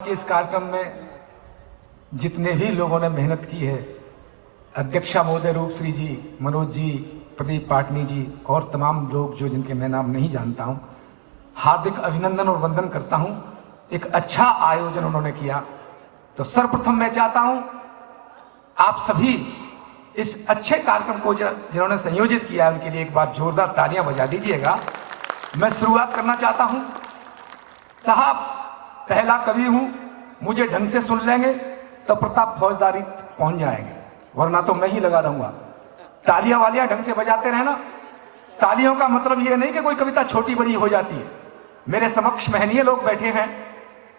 कि इस कार्यक्रम में जितने भी लोगों ने मेहनत की है, अध्यक्षा महोदय रूपश्री जी, मनोज जी, प्रदीप पाटनी जी और तमाम लोग जो जिनके मैं नाम नहीं जानता हूं, हार्दिक अभिनंदन और वंदन करता हूं। एक अच्छा आयोजन उन्होंने किया। तो सर्वप्रथम मैं चाहता हूं आप सभी इस अच्छे कार्यक्रम को जिन्होंने संयोजित किया है उनके लिए एक बार जोरदार तालियां बजा दीजिएगा। मैं शुरुआत करना चाहता हूं। साहब, पहला कवि हूं, मुझे ढंग से सुन लेंगे तो प्रताप फौजदारी पहुंच जाएंगे, वरना तो मैं ही लगा रहूंगा। तालियां वालियां ढंग से बजाते रहना। तालियों का मतलब यह नहीं कि कोई कविता छोटी बड़ी हो जाती है। मेरे समक्ष महनीय लोग बैठे हैं।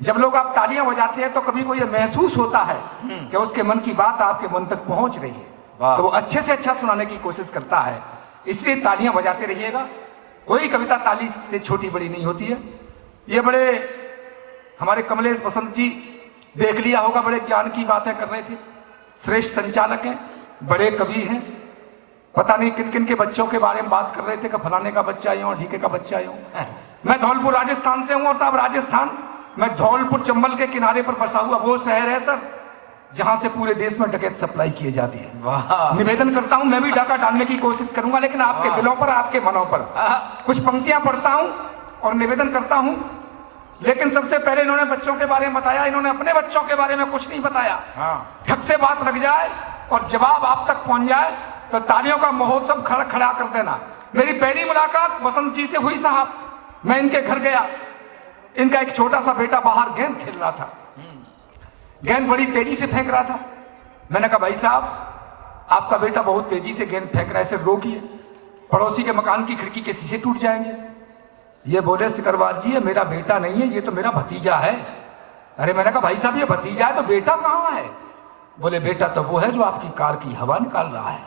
जब लोग आप तालियां बजाते हैं तो कभी को यह महसूस होता है कि उसके मन की बात आपके मन तक पहुंच रही है, तो वो अच्छे से अच्छा सुनाने की कोशिश करता है। इसलिए तालियां बजाते रहिएगा। कोई कविता ताली से छोटी बड़ी नहीं होती है। ये बड़े हमारे कमलेश बसंत जी, देख लिया होगा, बड़े ज्ञान की बातें कर रहे थे। श्रेष्ठ संचालक हैं, बड़े कवि हैं। पता नहीं किन किन के बच्चों के बारे में बात कर रहे थे कि फलाने का बच्चा यूं, ढीके का बच्चा यूं। मैं धौलपुर राजस्थान से हूं और साहब राजस्थान में धौलपुर चंबल के किनारे पर बसा हुआ वो शहर है सर जहां से पूरे देश में डकैत सप्लाई किए जाती है। निवेदन करता हूं, मैं भी डाका डालने की कोशिश करूंगा, लेकिन आपके दिलों पर, आपके मनों पर कुछ पंक्तियां पढ़ता हूं और निवेदन करता हूं। लेकिन सबसे पहले इन्होंने बच्चों के बारे में बताया, इन्होंने अपने बच्चों के बारे में कुछ नहीं बताया। ठग से बात लग जाए और जवाब आप तक पहुंच जाए तो तालियों का महोत्सव खड़ा कर देना। मेरी पहली मुलाकात बसंत जी से हुई साहब। मैं इनके घर गया, इनका एक छोटा सा बेटा बाहर गेंद खेल रहा था। गेंद बड़ी तेजी से फेंक रहा था। मैंने कहा भाई साहब, आपका बेटा बहुत तेजी से गेंद फेंक रहा है, इसे रोकिए, पड़ोसी के मकान की खिड़की के शीशे टूट जाएंगे। ये बोले सिकरवार जी, ये मेरा बेटा नहीं है, ये तो मेरा भतीजा है। अरे मैंने कहा भाई साहब, ये भतीजा है तो बेटा कहाँ है? बोले बेटा तो वो है जो आपकी कार की हवा निकाल रहा है।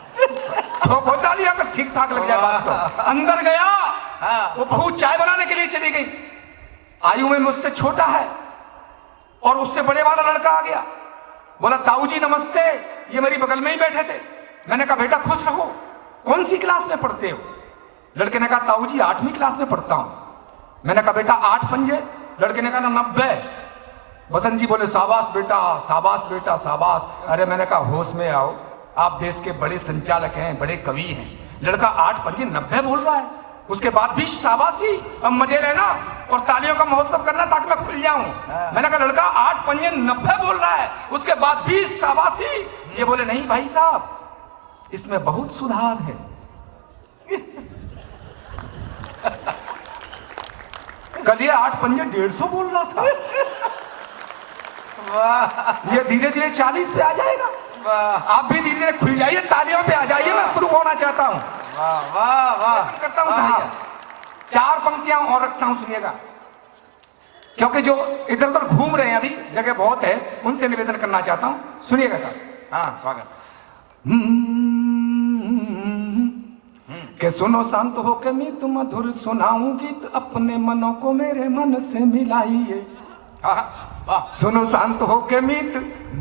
तो बता लिया अगर ठीक ठाक लग जाए बात तो। अंदर गया, वो बहू चाय बनाने के लिए चली गई। आयु में मुझसे छोटा है और उससे बड़े वाला लड़का आ गया, बोला ताऊ जी नमस्ते। ये मेरी बगल में ही बैठे थे। मैंने कहा बेटा खुश रहो, कौन सी क्लास में पढ़ते हो? लड़के ने कहा ताऊ जी 8वीं क्लास में पढ़ता हूं। मैंने कहा बेटा 8 पंजे? लड़के ने कहा 90। बसंत जी बोले शाबाश बेटा, शाबाश बेटा, शाबाश। अरे मैंने कहा होश में आओ, आप देश के बड़े संचालक हैं, बड़े कवि हैं। लड़का 8 पंजे 90 बोल रहा है, उसके बाद भी शाबाशी। अब मजे लेना और तालियों का महोत्सव करना ताकि मैं खुल जाऊं। मैंने कहा लड़का 8 पंजे 90 बोल रहा है, उसके बाद भी शाबाशी। ये बोले नहीं भाई साहब, इसमें बहुत सुधार है। कल ये 8 पंजे 150 बोल रहा था, ये धीरे धीरे 40 पे आ जाएगा। आप भी धीरे धीरे खुल जाइए, तालियों पे आ जाइए। मैं शुरू होना चाहता हूं। करता हूं साहब, 4 पंक्तियां और रखता हूं, सुनिएगा, क्योंकि जो इधर उधर घूम रहे हैं अभी, जगह बहुत है, उनसे निवेदन करना चाहता हूं। सुनिएगा साहब। हाँ स्वागत। के सुनो शांत हो के मैं तुम मधुर सुनाऊं गीत, अपने मनों को मेरे मन से मिलाइए। सुनो शांत हो के मीत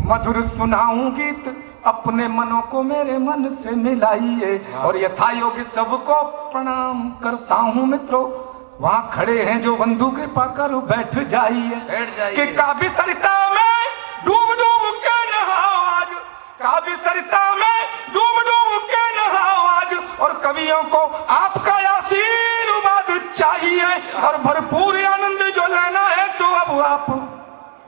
मधुर सुनाऊं गीत, अपने मनों को मेरे मन से मिलाइए। और यथा योग्य सबको प्रणाम करता हूं मित्रों, वहां खड़े हैं जो बंधु कृपा कर बैठ जाइए। कि काव्य सरिता में डूब डूब के नहाओ आज, काव्य सरिता में डूब डूब के नहाओ आज। और कवियों को आपका आशीर्वाद चाहिए और भरपूर आनंद जो लेना है तो अब आप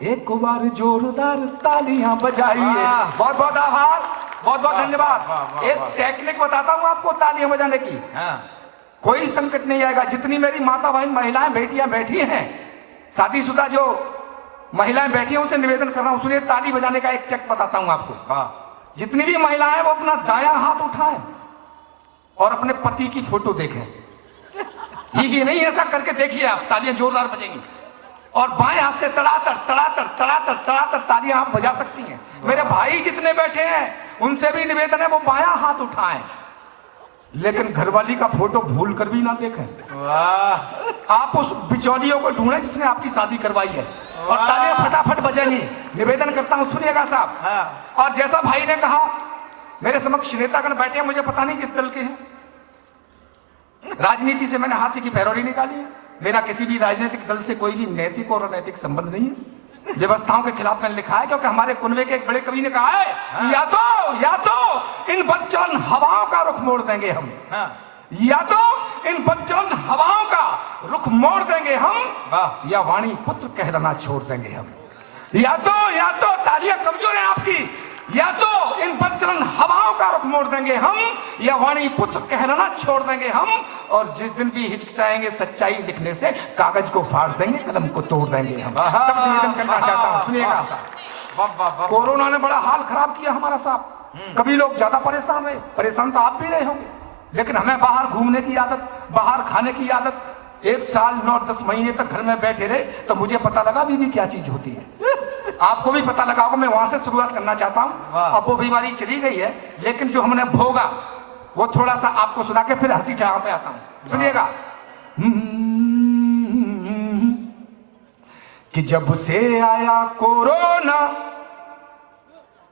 एक बार जोरदार तालियां बजाइए। बहुत बहुत आभार, बहुत बहुत धन्यवाद। एक टेक्निक बताता हूं आपको तालियां बजाने की। कोई संकट नहीं आएगा। जितनी मेरी माता बहन महिलाएं बेटियां बैठी हैं, शादीशुदा जो महिलाएं बैठी हैं, उनसे निवेदन कर रहा हूं, सुनिए ताली बजाने का एक टेक बताता हूं आपको। जितनी भी महिलाएं वो अपना दायां हाथ उठाएं और अपने पति की फोटो देखें। ये नहीं, ऐसा करके देखिए आप, तालियां जोरदार बजेंगी। और बाएं हाथ से तड़ातड़ तड़ातड़ तड़ातड़ तड़ातड़ तालियां आप बजा सकती हैं। मेरे भाई जितने बैठे हैं उनसे भी निवेदन है वो बायां हाथ उठाएं, लेकिन घरवाली का फोटो भूल कर भी ना देखें। आप उस बिचौलियों को ढूंढें जिसने आपकी शादी करवाई है और तालियां फटाफट बजेंगी। निवेदन करता हूं, सुनिएगा साहब। और जैसा भाई ने कहा, मेरे समक्ष नेतागण बैठे हैं, मुझे पता नहीं किस दल के हैं। राजनीति से मैंने हास्य की पैरोडी निकाली है। मेरा किसी भी राजनीतिक दल से कोई भी नैतिक और अनैतिक संबंध नहीं है। व्यवस्थाओं के खिलाफ मैंने लिखा है, क्योंकि हमारे कुनबे के एक बड़े कवि ने कहा है, या तो इन बदचलन हवाओं का रुख मोड़ देंगे हम, या तो इन बदचलन हवाओं का रुख मोड़ देंगे हम, या वाणी पुत्र कहलाना छोड़ देंगे हम। या तो तालियां कमजोर है आपकी, या तो इन बदचलन हवाओं का रुख मोड़ देंगे हम, या वाणी पुत्र कहलाना छोड़ देंगे हम। और जिस दिन भी हिचकिचाएंगे सच्चाई लिखने से, कागज को फाड़ देंगे, कलम को तोड़ देंगे हम। तब निवेदन करना चाहता हूं, सुनिएगा साहब। कोरोना ने बड़ा हाल खराब किया हमारा साहब। कभी लोग ज्यादा परेशान रहे, परेशान तो आप भी रहे होंगे, लेकिन हमें बाहर घूमने की आदत, बाहर खाने की आदत, 1 साल 9-10 महीने तक घर में बैठे रहे, तो मुझे पता लगा बीवी क्या चीज होती है। आपको भी पता लगा होगा, मैं वहां से शुरुआत करना चाहता हूं। अब वो बीमारी चली गई है, लेकिन जो हमने भोगा वो थोड़ा सा आपको सुना के फिर हंसी ठहाके पे आता हूं, सुनिएगा। कि जब से आया कोरोना,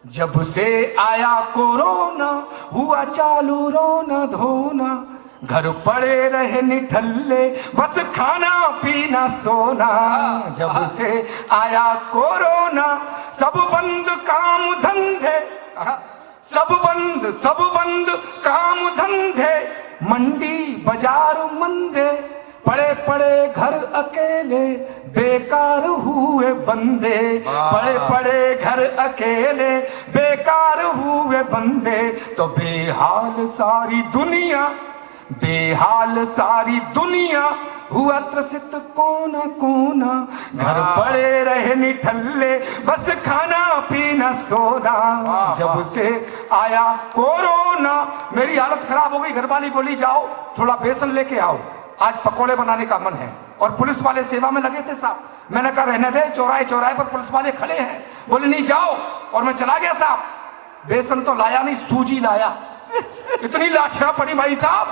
जब से आया कोरोना, हुआ चालू रोना धोना, घर पड़े रहे निठल्ले, बस खाना पीना सोना। जब से आया कोरोना, सब बंद काम धंधे, सब बंद काम धंधे, मंडी बाजार मंदे, पड़े पड़े घर अकेले, बेकार हुए बंदे, पड़े पड़े घर अकेले, बेकार हुए बंदे। तो बेहाल सारी दुनिया, बेहाल सारी दुनिया, हुआ त्रसित कोना कोना, घर पड़े रहे निठल्ले, बस खाना पीना सोना। जब से आया कोरोना, मेरी हालत खराब हो गई। घरवाली बोली जाओ थोड़ा बेसन लेके आओ, आज पकोड़े बनाने का मन है। और पुलिस वाले सेवा में लगे थे साहब, मैंने कहा रहने दे, चौराहे चौराहे पर पुलिस वाले खड़े हैं। बोले नहीं जाओ, और मैं चला गया साहब। बेसन तो लाया नहीं, सूजी लाया। इतनी लाठियां पड़ी भाई साहब,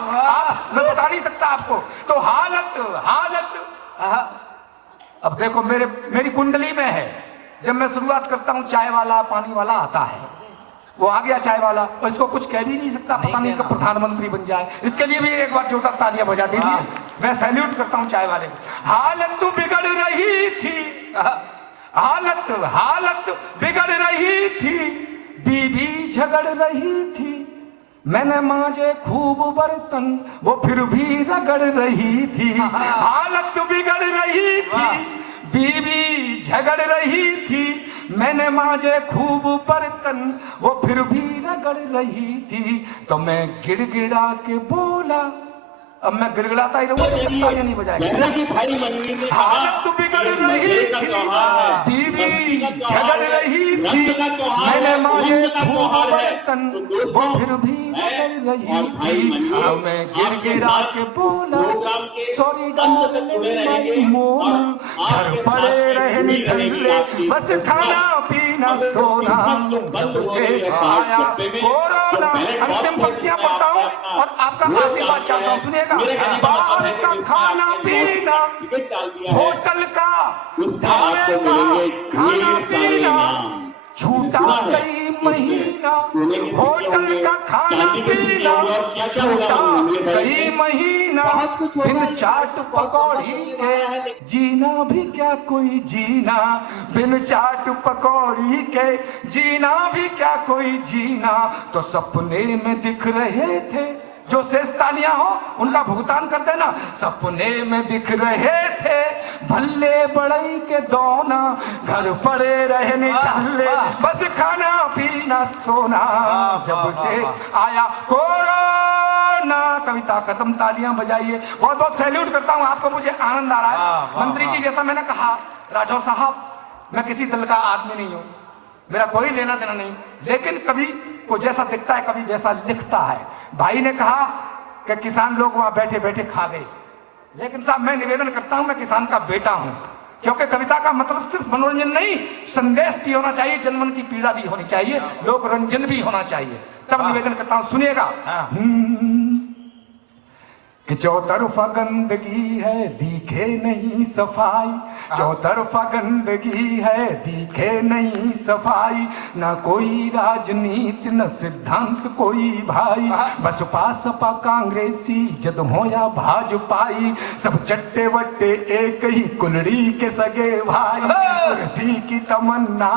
मैं बता नहीं सकता आपको। तो हालत अब देखो मेरी कुंडली में है। जब मैं शुरुआत करता हूँ, चाय वाला पानी वाला आता है, वो आ गया चाय वाला, और इसको कुछ कह भी नहीं सकता, पता नहीं कब प्रधानमंत्री बन जाए। इसके लिए भी एक बार जोरदार तालियां बजा दीजिए, मैं सैल्यूट करता हूँ चाय वाले को। हालत तो बिगड़ रही थी, हालत बिगड़ रही थी, बीबी झगड़ रही थी, मैंने मांजे खूब बर्तन, वो फिर भी रगड़ रही थी। हालत बिगड़ रही थी, बीबी झगड़ रही थी, मैंने मांजे खूब बर्तन, वो फिर भी रगड़ रही थी। तो मैं गिड़गिड़ा के बोला, अब मैं गिड़गिड़ाता ही रहूंगा जब तक तालियां नहीं बजाएंगे। हालत बिगड़ रही थी, बीवी झगड़ रही थी, मैंने मांगे खूब बर्तन, वो फिर भी रगड़ रही थी। तो मैं गिड़गिड़ा के बोला, सॉरी डार्लिंग मोना, घर पड़े रहे निठल्ले, बस खाना पीना सोना। जब से आया कोरोना, अंतिम पंक्तियां पढ़ता हूं और आपका आशीर्वाद चाहता हूं, सुनिएगा। बाहर का खाना पीना, होटल का ढाबे का खाना पीना, छूटा कई महीना, होटल का खाना पीना छूटा कई महीना, बिन चाट पकौड़ी के जीना भी क्या कोई जीना, बिन चाट पकौड़ी के जीना भी क्या कोई जीना। तो सपने में दिख रहे थे, जो शेष तालियां हो उनका भुगतान कर देना। सपने में दिख रहे थे भल्ले बड़ई के दोना, घर पड़े रहे निठल्ले, बस खाना पीना सोना। जब से आया कोरोना, कविता खत्म, तालियां बजाइए। बहुत बहुत सैल्यूट करता हूं आपको, मुझे आनंद आ रहा है। मंत्री जी, जैसा मैंने कहा, राठौर साहब, मैं किसी दल का आदमी नहीं हूं, मेरा कोई लेना देना नहीं, लेकिन कभी को जैसा दिखता है कभी वैसा लिखता है। भाई ने कहा कि किसान लोग वहां बैठे बैठे खा गए, लेकिन साहब मैं निवेदन करता हूं, मैं किसान का बेटा हूं, क्योंकि कविता का मतलब सिर्फ मनोरंजन नहीं, संदेश भी होना चाहिए, जनमन की पीड़ा भी होनी चाहिए, लोक रंजन भी होना चाहिए। तब निवेदन करता हूं, सुनिएगा। कि चौतरफा गंदगी है दिखे नहीं सफाई, चौतरफा गंदगी है दिखे नहीं सफाई, ना कोई राजनीति न सिद्धांत कोई भाई, बसपा सपा कांग्रेसी जद हो या भाजपाई, सब चट्टे वट्टे एक ही कुलड़ी के सगे भाई, कुर्सी की तमन्ना।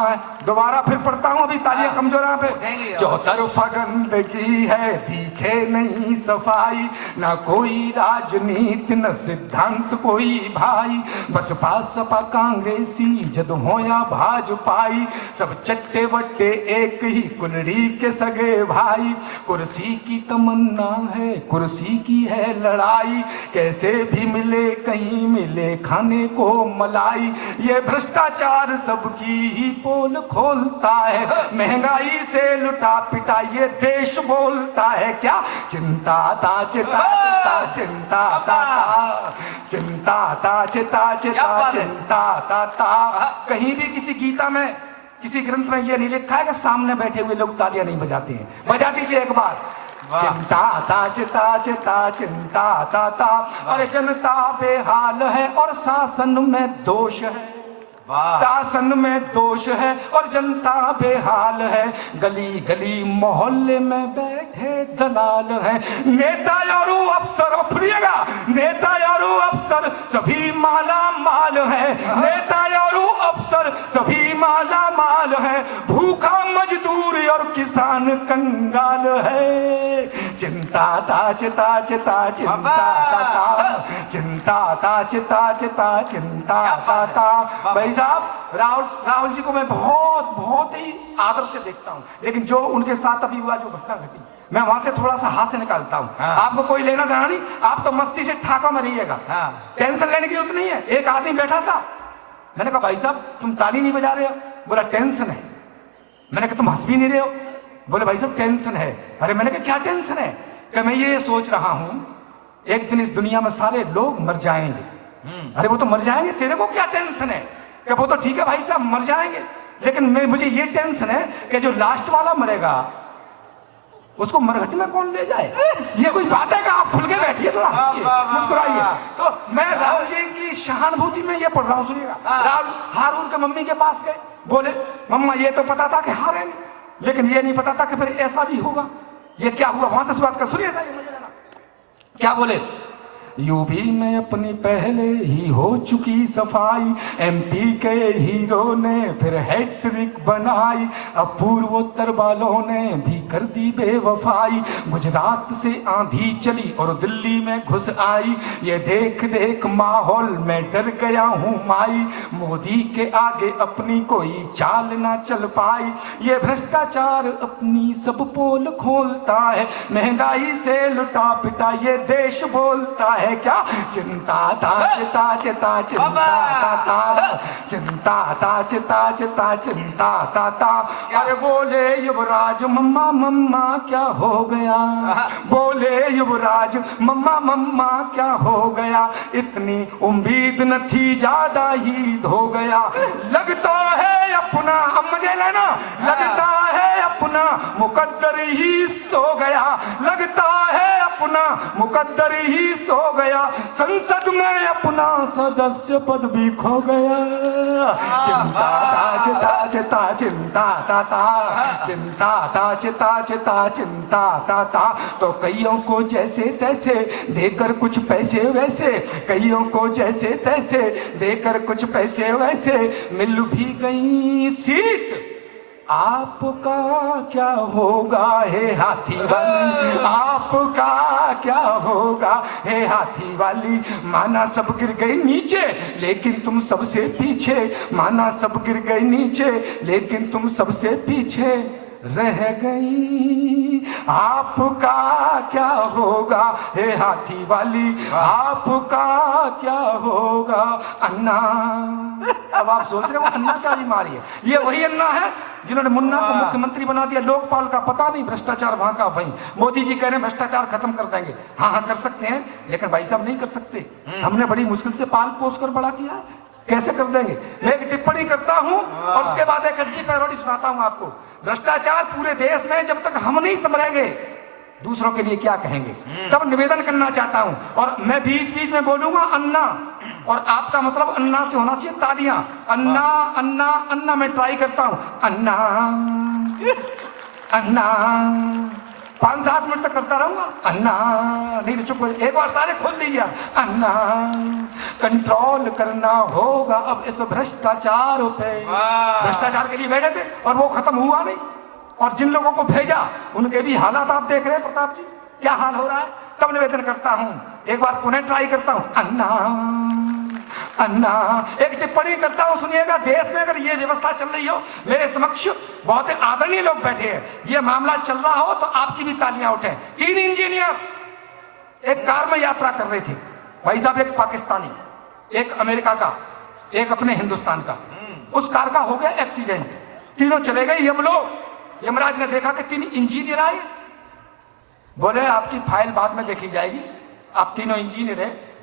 दोबारा फिर पढ़ता हूं, अभी तालियां कमजोर पे। चौतरफा गंदगी है दिखे नहीं सफाई, ना कोई राजनीति न सिद्धांत कोई भाई, बसपा सपा कांग्रेसी जद हो या भाजपाई, सब चट्टे वट्टे एक ही कुलड़ी के सगे भाई, कुर्सी की तमन्ना है कुर्सी की है लड़ाई, कैसे भी मिले कहीं मिले खाने को मलाई, ये भ्रष्टाचार सबकी ही पोल खोलता है, महंगाई से लुटा पिटा ये देश बोलता है क्या, चिंता ता चिता चिता चिंता ता चिंता ता चिता चिता चिंता ता। कहीं भी किसी गीता में किसी ग्रंथ में ये नहीं लिखा है कि सामने बैठे हुए लोग तालियां नहीं बजाते हैं। बजा दीजिए एक बार। चिंता ता चिता चिता चिंता ता ता। अरे जनता बेहाल है और शासन में दोष है, शासन में दोष है और जनता बेहाल है, गली गली मोहल्ले में बैठे दलाल है, नेता और अफसर फुलिएगा, नेता और अफसर सभी माला माल है, नेता और अफसर सभी माला माल है, भूखा मजदूर और किसान कंगाल है, चिंता ता चिता चिता चिंता ता चिंता ता चिता चिता चिंता ता। भाई साहब राहुल जी को मैं बहुत ही आदर से देखता हूं, लेकिन जो उनके साथ अभी हुआ जो घटना घटी, मैं वहां से थोड़ा सा हाथ से निकालता हूं। आपको कोई लेना देना नहीं, आप तो मस्ती से ठाका में रहिएगा, टेंशन लेने की जरूरत नहीं है। एक आदमी बैठा था, मैंने कहा भाई साहब तुम ताली नहीं बजा रहे हो, बोला टेंशन है। मैंने कहा तुम हंस भी नहीं रहे हो, बोले भाई साहब टेंशन है। अरे मैंने कहा क्या टेंशन है? कि मैं ये सोच रहा हूं एक दिन इस दुनिया में सारे लोग मर जाएंगे। अरे वो तो मर जाएंगे, तेरे को क्या टेंशन है? कि वो तो ठीक है भाई साहब मर जाएंगे, लेकिन मुझे ये टेंशन है कि जो लास्ट वाला मरेगा उसको मरघट में कौन ले जाए। ये कोई बात है कि आप खुल के बैठिए, थोड़ा हंसिए, मुस्कुराइए। तो मैं राहुल जी की सहानुभूति में ये पढ़ रहा हूँ, सुनिएगा। राहुल हारून के मम्मी के पास गए, बोले मम्मा ये तो पता था कि हारेंगे, लेकिन ये नहीं पता था कि फिर ऐसा भी होगा। ये क्या हुआ, वहां से बात कर, सुनिए क्या बोले। यूपी में अपनी पहले ही हो चुकी सफाई, एमपी के हीरो ने फिर हैट्रिक बनाई, अब पूर्वोत्तर वालों ने भी कर दी बेवफाई, गुजरात से आंधी चली और दिल्ली में घुस आई, ये देख देख माहौल में डर गया हूँ माई, मोदी के आगे अपनी कोई चाल ना चल पाई, ये भ्रष्टाचार अपनी सब पोल खोलता है, महंगाई से लुटा पिटा ये देश बोलता है क्या, चिंता ता चिता चिता चिंता ता चिंता ता चिता चिता चिंता ता। अरे बोले युवराज मम्मा मम्मा क्या हो गया, बोले युवराज मम्मा मम्मा क्या हो गया, इतनी उम्मीद न थी ज्यादा ही धो गया, लगता है अपना, अब मजे लेना, लगता है अपना मुकद्दर ही सो गया, लगता है अपना मुकद्दर ही सो गया, संसद में अपना सदस्य पद भी खो गया, चिंता ता चिता चिता चिंता ता ता चिंता ता चिता चिता चिंता ता ता। तो कईयों को जैसे तैसे देकर कुछ पैसे वैसे, कईयों को जैसे तैसे देकर कुछ पैसे वैसे, मिल भी गई सीट, आपका क्या होगा हे हाथी वाली, आपका क्या होगा हे हाथी वाली, माना सब गिर गई नीचे लेकिन तुम सबसे पीछे, माना सब गिर गई नीचे लेकिन तुम सबसे पीछे रह गई, आपका क्या होगा हे हाथी वाली, आपका क्या होगा अन्ना। अब आप सोच रहे हो अन्ना क्या बीमारी है? ये वही अन्ना है जिन्होंने मुन्ना को मुख्यमंत्री बना दिया, लोकपाल का पता नहीं, भ्रष्टाचार वहां का वहीं। मोदी जी कह रहे हैं भ्रष्टाचार खत्म कर देंगे, हाँ कर सकते हैं, लेकिन भाई साहब नहीं कर सकते, हमने बड़ी मुश्किल से पाल पोस कर बड़ा किया, कैसे कर देंगे। मैं एक टिप्पणी करता हूं और उसके बाद एक अच्छी पैरोडी सुनाता हूं आपको। भ्रष्टाचार पूरे देश में जब तक हम नहीं संभलेंगे, दूसरों के लिए क्या कहेंगे। तब निवेदन करना चाहता हूं, और मैं बीच बीच में बोलूंगा अन्ना, और आपका मतलब अन्ना से होना चाहिए तालियां। अन्ना अन्ना अन्ना, मैं ट्राई करता हूं। अन्ना अन्ना, 5-7 मिनट तक करता रहूंगा। अन्ना, नहीं तो चुप हो। एक बार सारे खोल दीजिए। अन्ना, कंट्रोल करना होगा अब इस भ्रष्टाचार पे। भ्रष्टाचार के लिए बैठे थे और वो खत्म हुआ नहीं, और जिन लोगों को भेजा उनके भी हालात आप देख रहे हैं प्रताप जी, क्या हाल हो रहा है। तब निवेदन करता हूं, एक बार पुनः ट्राई करता हूं। अन्ना अन्ना, एक टिप्पणी करता हूं, सुनिएगा। देश में अगर ये व्यवस्था चल रही हो, मेरे समक्ष बहुत आदरणीय लोग बैठे हैं, ये मामला चल रहा हो तो आपकी भी तालियां उठे। 3 इंजीनियर एक कार में यात्रा कर रहे थे भाई साहब, एक पाकिस्तानी, एक अमेरिका का, एक अपने हिंदुस्तान का। उस कार का हो गया एक्सीडेंट, तीनों चले गए यमलोक। यमराज ने देखा कि 3 इंजीनियर आए, बोले आपकी फाइल बाद में देखी जाएगी, आप तीनों इंजीनियर हैं,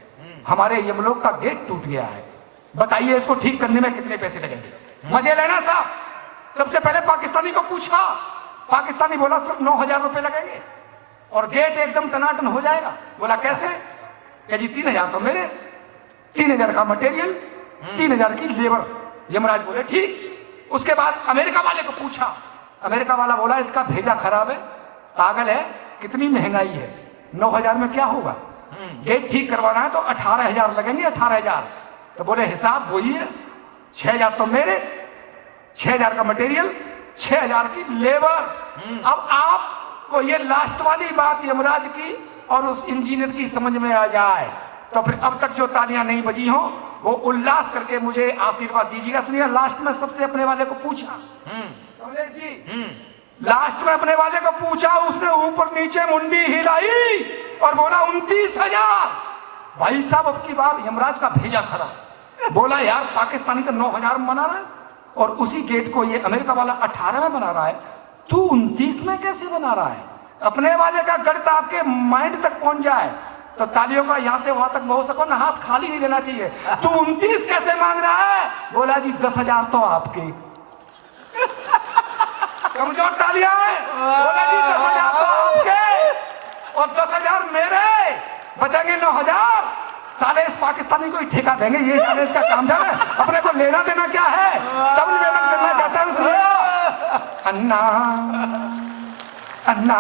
हमारे यमलोक का गेट टूट गया है, बताइए इसको ठीक करने में कितने पैसे लगेंगे। मजे लेना साहब। सबसे पहले पाकिस्तानी को पूछा, पाकिस्तानी बोला सिर्फ 9,000 रुपए लगेंगे और गेट एकदम टनाटन हो जाएगा। बोला कैसे? क्या जी 3,000 तो मेरे, 3,000 का मटेरियल, 3,000 की लेबर। यमराज बोले ठीक। उसके बाद अमेरिका वाले को पूछा, अमेरिका वाला बोला इसका भेजा खराब है, पागल है, कितनी महंगाई है, 9,000 में क्या होगा, गेट ठीक करवाना है तो 18,000 लगेंगे, 18,000। तो बोले हिसाब वही है, 6,000 तो मेरे, 6,000 का मटेरियल, 6,000 की लेबर। अब आपको ये लास्ट वाली बात यमराज की और उस इंजीनियर की समझ में आ जाए तो फिर अब तक जो तालियां नहीं बजी हो वो उल्लास करके मुझे आशीर्वाद दीजिएगा। सुनिए, लास्ट में सबसे अपने वाले को पूछा, कमलेश जी, लास्ट में अपने वाले को पूछा, उसने ऊपर नीचे मुंडी हिलाई और बोला 29,000। भाई साहब अब की बार यमराज का भेजा खरा। बोला यार पाकिस्तानी तो 9,000 में बना रहा है और उसी गेट को ये अमेरिका वाला 18 में बना रहा है, तू 29 में कैसे बना रहा है। अपने वाले का गणित आपके माइंड तक पहुंच जाए तो तालियों का यहां से वहां तक बहुत सको ना, हाथ खाली नहीं रहना चाहिए। तू 29 कैसे मांग रहा है? बोला जी 10,000 तो आपके। कमजोर तालियां है। बोला जी 10,000 तो आपके और 10,000 मेरे, बचेंगे 9,000। साले इस पाकिस्तानी को ही ठेका देंगे, ये जाने इसका काम जाने, अपने को लेना देना क्या है। तब निवेदन करना चाहता हूं, सुनिएगा। अन्ना अन्ना